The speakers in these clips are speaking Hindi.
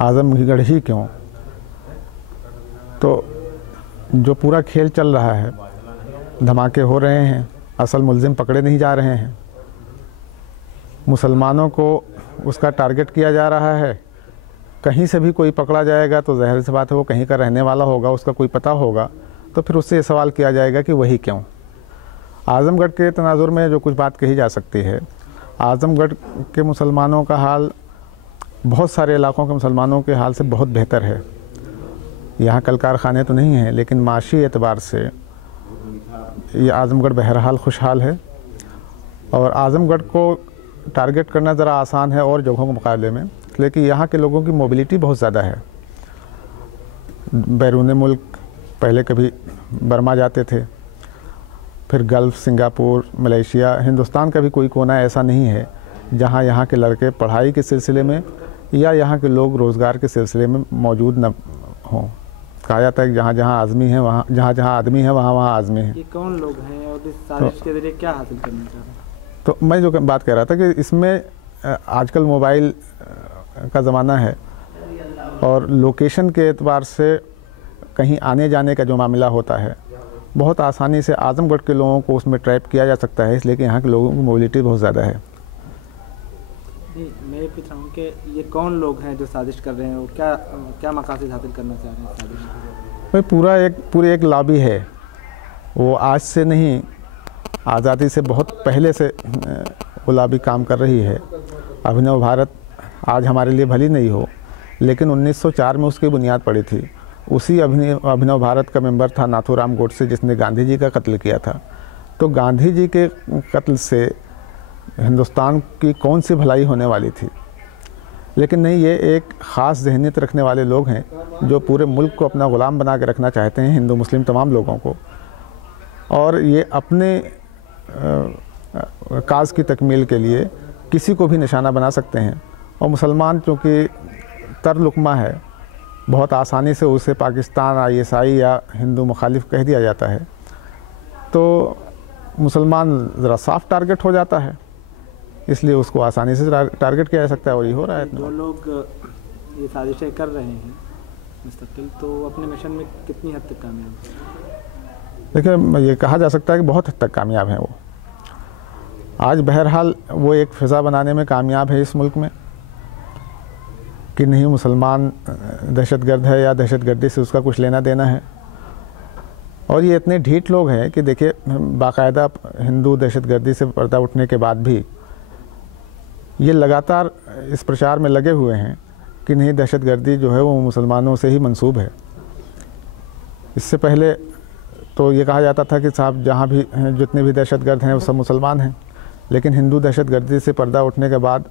आजमगढ़ ही क्यों? तो जो पूरा खेल चल रहा है, धमाके हो रहे हैं, असल मुलजिम पकड़े नहीं जा रहे हैं, मुसलमानों को उसका टारगेट किया जा रहा है। कहीं से भी कोई पकड़ा जाएगा तो ज़ाहिर सी बात है वो कहीं का रहने वाला होगा, उसका कोई पता होगा, तो फिर उससे ये सवाल किया जाएगा कि वही क्यों। आज़मगढ़ के तनाजुर में जो कुछ बात कही जा सकती है, आज़मगढ़ के मुसलमानों का हाल बहुत सारे इलाक़ों के मुसलमानों के हाल से बहुत बेहतर है। यहाँ कल कारखाने तो नहीं हैं, लेकिन माशी एतबार से ये आज़मगढ़ बहरहाल खुशहाल है। और आज़मगढ़ को टारगेट करना ज़रा आसान है और जगहों के मुकाबले में, लेकिन यहाँ के लोगों की मोबिलिटी बहुत ज़्यादा है। बैरून मुल्क पहले कभी बर्मा जाते थे, फिर गल्फ़, सिंगापुर, मलेशिया, हिंदुस्तान का भी कोई कोना ऐसा नहीं है जहाँ यहाँ के लड़के पढ़ाई के सिलसिले में या यहाँ के लोग रोज़गार के सिलसिले में मौजूद न हों। कहा जाता है कि जहाँ जहाँ आदमी है वहाँ जहाँ आदमी है वहाँ आदमी है। ये कौन लोग हैं और इस साजिश के ज़रिए क्या हासिल करना चाह रहे हैं? तो मैं जो बात कह रहा था कि इसमें आजकल मोबाइल का ज़माना है और लोकेशन के एतबार से कहीं आने जाने का जो मामला होता है, बहुत आसानी से आज़मगढ़ के लोगों को उसमें ट्रैप किया जा सकता है, इसलिए कि यहाँ के लोगों की मोबिलिटी बहुत ज़्यादा है। मैं पूछ रहा हूँ कि ये कौन लोग हैं जो साजिश कर रहे हैं और क्या क्या मकासद हासिल करना चाह रहे हैं साजिश? भाई पूरी एक लॉबी है, वो आज से नहीं, आज़ादी से बहुत पहले से वो लॉबी काम कर रही है। अभिनव भारत आज हमारे लिए भली नहीं हो, लेकिन 1904 में उसकी बुनियाद पड़ी थी। उसी अभिनव भारत का मेंबर था नाथूराम गोडसे, जिसने गांधी जी का कत्ल किया था। तो गांधी जी के कत्ल से हिंदुस्तान की कौन सी भलाई होने वाली थी? लेकिन नहीं, ये एक ख़ास ज़हनीत रखने वाले लोग हैं जो पूरे मुल्क को अपना ग़ुलाम बना के रखना चाहते हैं, हिंदू मुस्लिम तमाम लोगों को, और ये अपने काज की तकमील के लिए किसी को भी निशाना बना सकते हैं। और मुसलमान चूँकि तरलुकमा है, बहुत आसानी से उसे पाकिस्तान, ISI या हिंदू मुखालिफ कह दिया जाता है, तो मुसलमान ज़रा सॉफ्ट टारगेट हो जाता है, इसलिए उसको आसानी से टारगेट किया जा सकता है, और ये हो रहा है। जो लोग ये साजिशें कर रहे हैं मुस्तकिल, तो अपने मिशन में कितनी हद तक कामयाब हैं? देखिए, ये कहा जा सकता है कि बहुत हद तक कामयाब हैं वो। आज बहरहाल वो एक फ़िज़ा बनाने में कामयाब है इस मुल्क में कि नहीं, मुसलमान दहशतगर्द है या दहशतगर्दी से उसका कुछ लेना देना है। और ये इतने ढीठ लोग हैं कि देखिए, बाकायदा हिंदू दहशतगर्दी से पर्दा उठने के बाद भी ये लगातार इस प्रचार में लगे हुए हैं कि नहीं, दहशतगर्दी जो है वो मुसलमानों से ही मंसूब है। इससे पहले तो ये कहा जाता था कि साहब जहाँ भी जितने भी दहशतगर्द हैं वो सब मुसलमान हैं, लेकिन हिंदू दहशतगर्दी से पर्दा उठने के बाद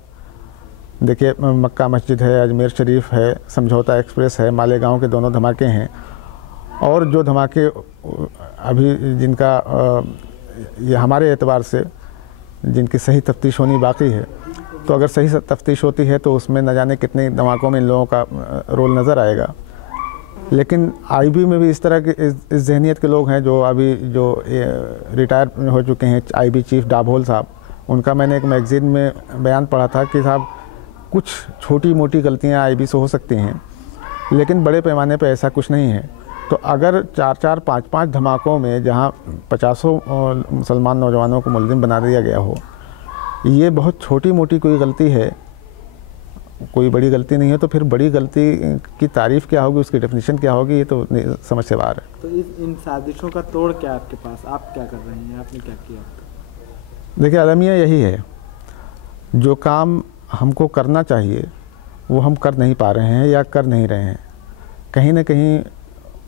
देखिए, मक्का मस्जिद है, अजमेर शरीफ है, समझौता एक्सप्रेस है, मालेगांव के दोनों धमाके हैं, और जो धमाके अभी जिनका ये हमारे एतबार से जिनकी सही तफ्तीश होनी बाकी है, तो अगर सही तफ्तीश होती है तो उसमें न जाने कितने धमाकों में इन लोगों का रोल नज़र आएगा। लेकिन IB में भी इस तरह के इस जहनीत के लोग हैं जो अभी जो रिटायर हो चुके हैं, IB चीफ डाभोल साहब, उनका मैंने एक मैगज़ीन में बयान पढ़ा था कि साहब कुछ छोटी मोटी गलतियां IB से हो सकती हैं, लेकिन बड़े पैमाने पर ऐसा कुछ नहीं है। तो अगर 4-4, 5-5 धमाकों में जहां 50 मुसलमान नौजवानों को मुलजिम बना दिया गया हो, ये बहुत छोटी मोटी कोई गलती है, कोई बड़ी गलती नहीं है, तो फिर बड़ी गलती की तारीफ़ क्या होगी, उसकी डेफिनेशन क्या होगी, ये तो समझ से बाहर है। तो इन साजिशों का तोड़ क्या आपके पास? आप क्या कर रहे हैं? आपने क्या किया? देखिए, अलमिया यही है, जो काम हमको करना चाहिए वो हम कर नहीं पा रहे हैं या कर नहीं रहे हैं। कहीं ना कहीं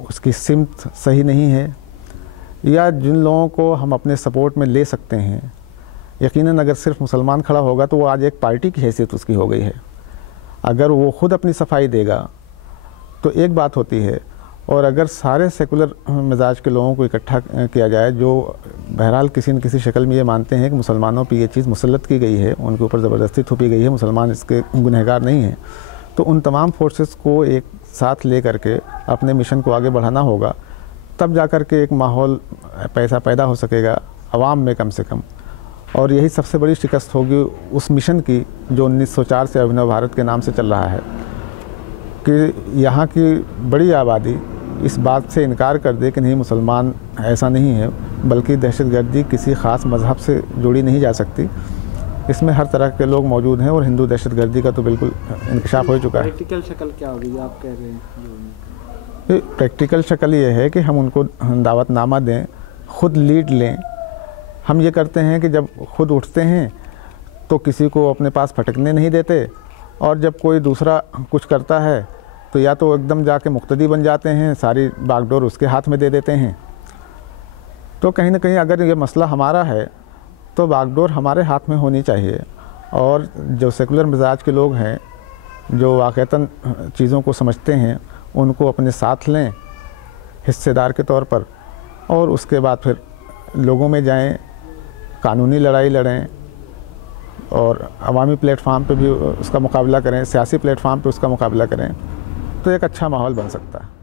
उसकी सिमत सही नहीं है, या जिन लोगों को हम अपने सपोर्ट में ले सकते हैं, यकीनन अगर सिर्फ मुसलमान खड़ा होगा तो वो आज एक पार्टी की हैसियत उसकी हो गई है। अगर वो ख़ुद अपनी सफाई देगा तो एक बात होती है, और अगर सारे सेकुलर मिजाज के लोगों को इकट्ठा किया जाए जो बहरहाल किसी न किसी शक्ल में ये मानते हैं कि मुसलमानों पर ये चीज़ मुसल्लत की गई है, उनके ऊपर ज़बरदस्ती थोपी गई है, मुसलमान इसके गुनहगार नहीं हैं, तो उन तमाम फोर्सेस को एक साथ ले करके अपने मिशन को आगे बढ़ाना होगा, तब जा कर के एक माहौल पैसा पैदा हो सकेगा अवाम में कम से कम। और यही सबसे बड़ी शिकस्त होगी उस मिशन की जो 1904 से अभिनव भारत के नाम से चल रहा है। कि यहाँ की बड़ी आबादी इस बात से इनकार कर दे कि नहीं मुसलमान ऐसा नहीं है, बल्कि दहशतगर्दी किसी ख़ास मज़हब से जुड़ी नहीं जा सकती। इसमें हर तरह के लोग मौजूद हैं और हिंदू दहशतगर्दी का तो बिल्कुल इंकशाफ हो चुका है। प्रैक्टिकल शक्ल क्या होगी आप कह रहे हैं? प्रैक्टिकल शक्ल ये है कि हम उनको दावतनामा दें, ख़ुद लीड लें। हम ये करते हैं कि जब खुद उठते हैं तो किसी को अपने पास फटकने नहीं देते, और जब कोई दूसरा कुछ करता है तो या तो एकदम जाके मुक्तदी बन जाते हैं, सारी बागडोर उसके हाथ में दे देते हैं। तो कहीं ना कहीं अगर ये मसला हमारा है तो बागडोर हमारे हाथ में होनी चाहिए, और जो सेकुलर मिजाज के लोग हैं, जो वाक़तन चीज़ों को समझते हैं, उनको अपने साथ लें हिस्सेदार के तौर पर, और उसके बाद फिर लोगों में जाएं, कानूनी लड़ाई लड़ें और अवामी प्लेटफार्म पे भी उसका मुकाबला करें, सियासी प्लेटफार्म पे उसका मुकाबला करें, तो एक अच्छा माहौल बन सकता है।